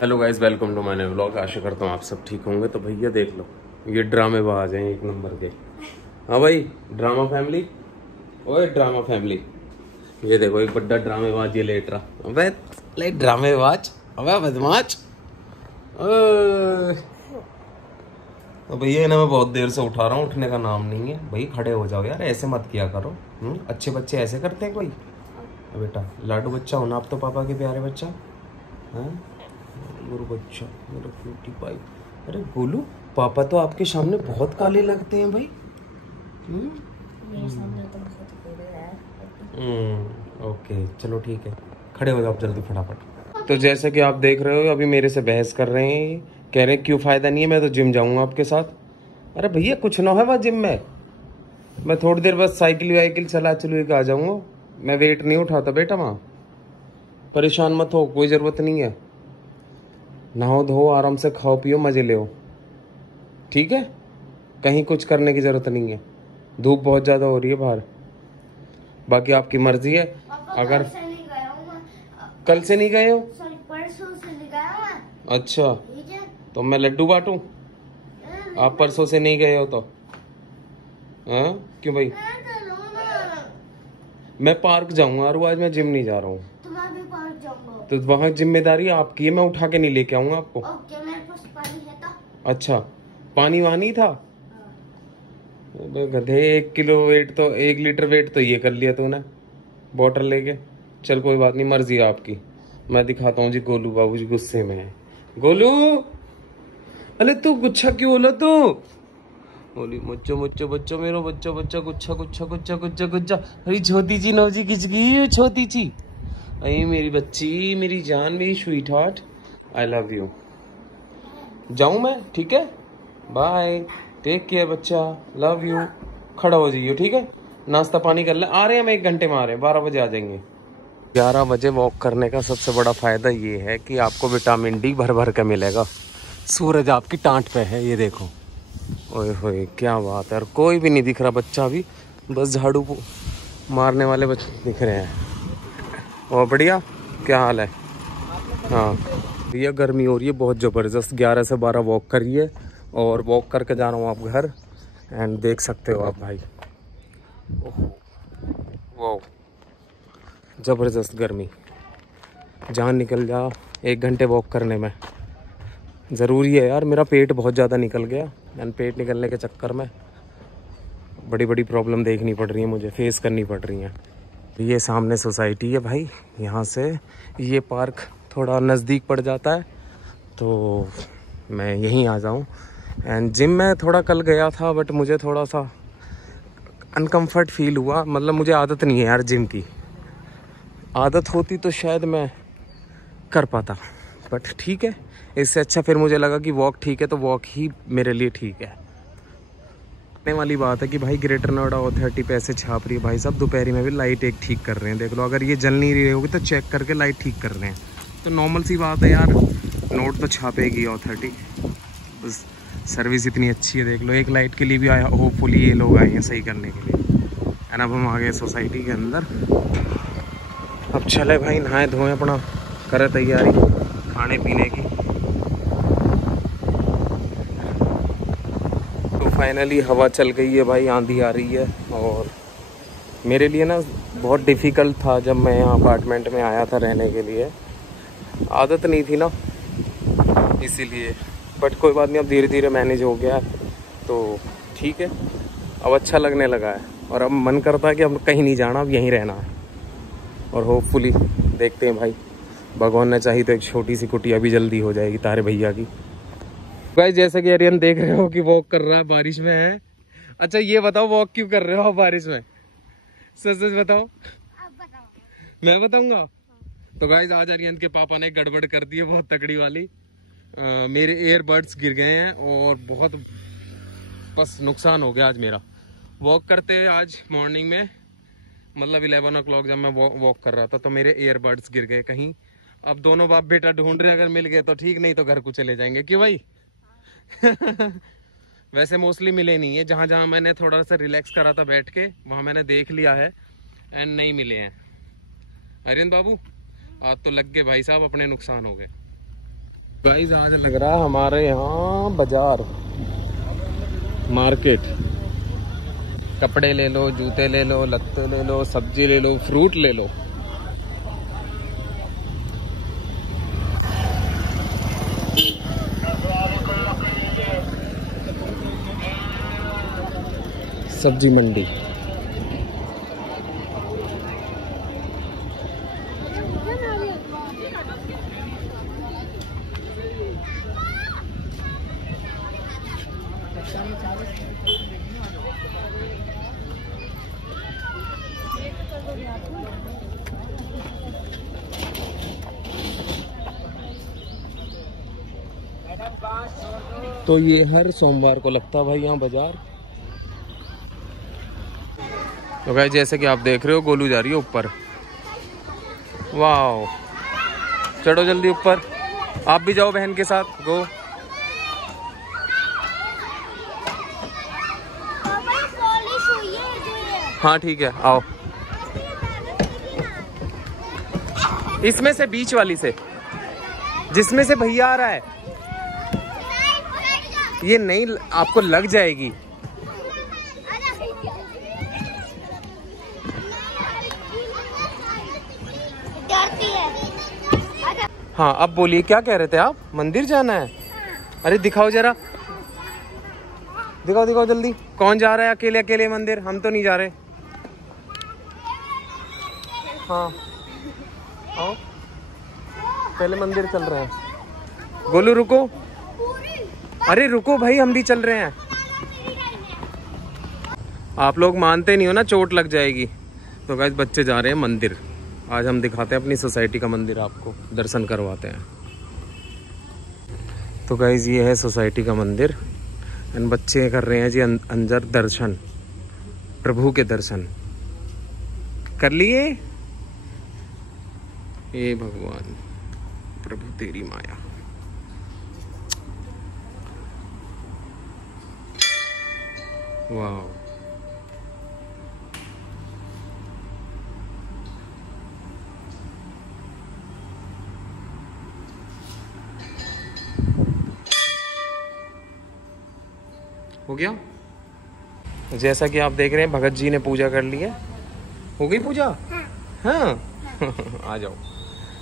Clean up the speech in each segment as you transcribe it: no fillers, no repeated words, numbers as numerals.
Hello guys, welcome to my new vlog. आशा करता हूँ आप सब ठीक होंगे। तो भैया देख लो, ये ड्रामेबाज हैं एक नंबर के। हाँ भाई, ड्रामा फैमिली, ओए ड्रामा फैमिली। ये देखो एक बड़ा ड्रामेबाज ये लेट रहा। अबे ले ड्रामेबाज, अबे बदमाश। ओए, तो भैया इन्हें मैं बहुत देर से उठा रहा हूँ, उठने का नाम नहीं है। भाई खड़े हो जाओ यार, ऐसे मत किया करो। अच्छे बच्चे ऐसे करते हैं कोई? बेटा लाडू बच्चा हो ना आप तो, पापा के प्यारे बच्चा। हाँ गुरु बच्चा, मेरा क्यूटी पाई। अरे गोलू, पापा तो आपके सामने बहुत काले लगते हैं भाई। मेरे सामने तो बहुत गोरे है। ओके चलो ठीक है, खड़े हो जाओ जल्दी फटाफट। तो जैसे कि आप देख रहे हो, अभी मेरे से बहस कर रहे हैं। कह रहे हैं क्यों फायदा नहीं है, मैं तो जिम जाऊंगा आपके साथ। अरे भैया कुछ ना है वहाँ जिम में, मैं थोड़ी देर बस साइकिल वाइकिल चला चलू के आ जाऊंगा। मैं वेट नहीं उठाता बेटा वहाँ, परेशान मत हो, कोई जरूरत नहीं है। नहाओ धो, आराम से खाओ पियो, मजे ले, ठीक है। कहीं कुछ करने की जरूरत नहीं है, धूप बहुत ज्यादा हो रही है बाहर। बाकी आपकी मर्जी है। अगर कल से नहीं गया हूँ मैं। कल से नहीं गए हो? सॉरी, परसों से नहीं गया हूँ मैं। अच्छा, ठीक है। तो मैं लड्डू बांटूं? आप परसों से नहीं गए हो तो? हाँ क्यों भाई? मैं पार्क जाऊंगा और आज मैं जिम नहीं जा रहा हूँ। तो मैं भी पार्क जाऊंगा। तो वहाँ जिम्मेदारी आपकी है, मैं उठा के नहीं लेके आऊंगा आपको। ओके, मेरे पास पानी है तो। अच्छा, पानी वहाँ नहीं था? अबे गधे, 1 किलो वेट तो 1 लीटर वेट तो ये कर लिया तूने बॉटल लेके। चल कोई बात नहीं, मर्जी है आपकी। मैं दिखाता हूँ जी, गोलू बाबू जी गुस्से में है। गोलू, अरे तू गुच्छा क्यों बोला तू? बोली मुच्चो मुच्चो बच्चो, मेरो बच्चो बच्चा, गुच्छा गुच्छा गुच्छा गुच्छा गुच्छा। अरे छोटी ची नौजी खिंच गई, छोटी ची। अरे मेरी बच्ची, मेरी जान, मेरी sweet heart, I love you. जाऊं मैं? ठीक है, बाय, टेक केयर बच्चा, लव यू। खड़ा हो जाइए ठीक है, नाश्ता पानी कर ले। आ रहे हैं हम 1 घंटे में आ रहे हैं, 12 बजे आ जाएंगे। 11 बजे वॉक करने का सबसे बड़ा फायदा ये है कि आपको विटामिन डी भर भर के मिलेगा। सूरज आपकी टांट पे है, ये देखो। ओए होए क्या बात है, और कोई भी नहीं दिख रहा बच्चा अभी, बस झाड़ू मारने वाले बच्चे दिख रहे हैं। और बढ़िया, क्या हाल है? हाँ भैया, गर्मी हो रही है बहुत ज़बरदस्त। 11 से 12 वॉक करिए, और वॉक करके जा रहा हूँ आप घर। एंड देख सकते हो आप भाई, वाह ज़बरदस्त गर्मी, जान निकल जा 1 घंटे वॉक करने में। ज़रूरी है यार, मेरा पेट बहुत ज़्यादा निकल गया, एंड पेट निकलने के चक्कर में बड़ी बड़ी प्रॉब्लम देखनी पड़ रही है, मुझे फेस करनी पड़ रही हैं। ये सामने सोसाइटी है भाई, यहाँ से ये पार्क थोड़ा नज़दीक पड़ जाता है, तो मैं यहीं आ जाऊँ। एंड जिम में थोड़ा कल गया था, बट मुझे थोड़ा सा अनकम्फर्ट फील हुआ। मतलब मुझे आदत नहीं है यार जिम की, आदत होती तो शायद मैं कर पाता, बट ठीक है। इससे अच्छा फिर मुझे लगा कि वॉक ठीक है, तो वॉक ही मेरे लिए ठीक है। वाली बात है कि भाई ग्रेटर नोएडा अथॉरिटी पैसे छाप रही है भाई साहब, दोपहरी में भी लाइट एक ठीक कर रहे हैं। देख लो, अगर ये जल नहीं रही होगी तो चेक करके लाइट ठीक कर रहे हैं, तो नॉर्मल सी बात है यार, नोट तो छापेगी अथॉरिटी। बस सर्विस इतनी अच्छी है, देख लो, एक लाइट के लिए भी आया, होपफुली ये लोग आए हैं सही करने के लिए। एंड अब हम आ गए सोसाइटी के अंदर। अब चले भाई, नहाए धोएं, अपना करें तैयारी खाने पीने की। फाइनली हवा चल गई है भाई, आंधी आ रही है। और मेरे लिए ना बहुत डिफ़िकल्ट था जब मैं यहाँ अपार्टमेंट में आया था रहने के लिए, आदत नहीं थी ना इसीलिए। बट कोई बात नहीं, अब धीरे धीरे मैनेज हो गया, तो ठीक है, अब अच्छा लगने लगा है। और अब मन करता है कि अब कहीं नहीं जाना, अब यहीं रहना है। और होपफुली देखते हैं भाई, भगवान ने चाही तो एक छोटी सी कुटिया भी जल्दी हो जाएगी तारे भैया की। भाई जैसे कि आर्यन देख रहे हो कि वॉक कर रहा है, बारिश में है। अच्छा ये बताओ, वॉक क्यों कर रहे हो आप बारिश में? सच सच बताओ। आप बताओ। मैं बताऊंगा। तो गाइस, आज आर्यन के पापा ने गड़बड़ कर दी है बहुत तगड़ी वाली। मेरे एयरबड्स गिर गए हैं और बहुत बस नुकसान हो गया आज मेरा। वॉक करते आज मॉर्निंग में, मतलब 11 o'clock जब मैं वॉक कर रहा था, तो मेरे एयरबड्स गिर गए कहीं। अब दोनों बाप बेटा ढूंढ रहे हैं, अगर मिल गए तो ठीक, नहीं तो घर को चले जाएंगे। क्यों भाई? वैसे मोस्टली मिले नहीं है, जहाँ जहाँ मैंने थोड़ा सा रिलैक्स करा था बैठ के, वहाँ मैंने देख लिया है एंड नहीं मिले हैं। आर्यन बाबू, आज तो लग गए भाई साहब, अपने नुकसान हो गए। गाइस आज लग रहा है हमारे यहाँ बाजार, मार्केट। कपड़े ले लो, जूते ले लो, लत्ते ले लो, सब्जी ले लो, फ्रूट ले लो। सब्जी मंडी। तो ये हर सोमवार को लगता है भाई यहाँ बाजार। तो भाई जैसे कि आप देख रहे हो गोलू जा रही है ऊपर। वाह, चढ़ो जल्दी ऊपर। आप भी जाओ बहन के साथ, गो। हाँ ठीक है, आओ। इसमें से बीच वाली से, जिसमें से भैया आ रहा है। ये नहीं, आपको लग जाएगी। हाँ अब बोलिए, क्या कह रहे थे आप? मंदिर जाना है? अरे दिखाओ जरा, दिखाओ दिखाओ जल्दी। कौन जा रहा है अकेले अकेले मंदिर? हम तो नहीं जा रहे। हाँ आओ, पहले मंदिर चल रहे हैं। गोलू रुको, अरे रुको भाई, हम भी चल रहे हैं। आप लोग मानते नहीं हो ना, चोट लग जाएगी। तो गाइस बच्चे जा रहे हैं मंदिर। आज हम दिखाते हैं अपनी सोसाइटी का मंदिर, आपको दर्शन करवाते हैं। तो गाइस ये है सोसाइटी का मंदिर। एंड बच्चे कर रहे हैं जी अंदर दर्शन, प्रभु के दर्शन कर लिए। हे भगवान, प्रभु तेरी माया। वाह, हो गया। जैसा कि आप देख रहे हैं भगत जी ने पूजा कर ली है। हो गई पूजा? हाँ आ जाओ।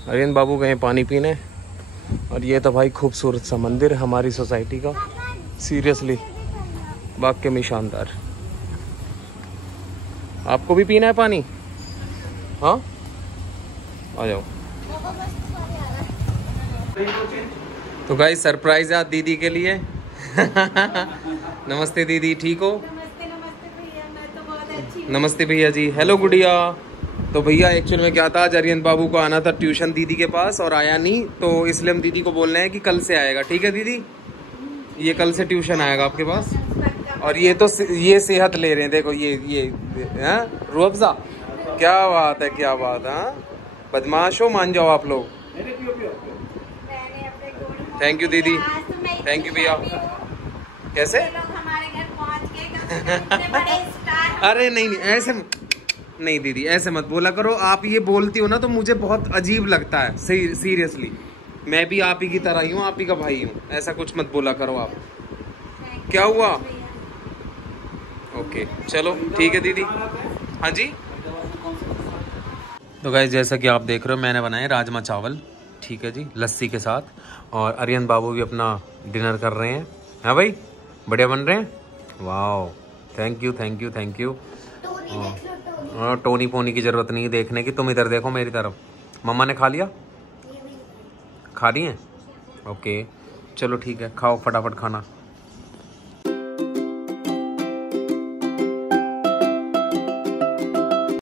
अरियन बाबू गए पानी पीने। और ये तो भाई खूबसूरत सा मंदिर हमारी सोसाइटी का, सीरियसली वाकई में शानदार। आपको भी पीना है पानी? हाँ आ जाओ। तो गाइस सरप्राइज है दीदी के लिए। नमस्ते दीदी, ठीक हो? नमस्ते भैया, मैं तो बहुत अच्छी हूँ। नमस्ते भैया जी। हेलो गुड़िया। तो भैया एक्चुअल में क्या था, आज अरियन बाबू को आना था ट्यूशन दीदी के पास और आया नहीं, तो इसलिए हम दीदी को बोल रहे हैं कि कल से आएगा। ठीक है दीदी, ये कल से ट्यूशन आएगा आपके पास। और ये तो ये सेहत ले रहे हैं, देखो ये रूह अफ़ज़ा। क्या बात है, क्या बात है। बदमाश हो, मान जाओ आप लोग। थैंक यू दीदी, थैंक यू भैया। कैसे? हमारे घर पहुंच गए, बड़े स्टार। अरे नहीं नहीं, ऐसे नहीं दीदी, ऐसे मत बोला करो। आप ये बोलती हो ना तो मुझे बहुत अजीब लगता है, सीरियसली। मैं भी आप ही की तरह ही हूँ, आप ही का भाई हूँ। ऐसा कुछ मत बोला करो आप। क्या हुआ? ओके चलो ठीक है दीदी। हाँ जी। तो गाइस जैसा कि आप देख रहे हो, मैंने बनाए राजमा चावल, ठीक है जी, लस्सी के साथ। और अरियन बाबू भी अपना डिनर कर रहे हैं। हाँ भाई, बढ़िया बन रहे हैं। वाह, thank you thank you thank you. और टोनी पोनी की जरूरत नहीं है देखने की, तुम इधर देखो मेरी तरफ। मम्मा ने खा लिया? खा रही हैं? ओके चलो ठीक है, खाओ फटाफट खाना।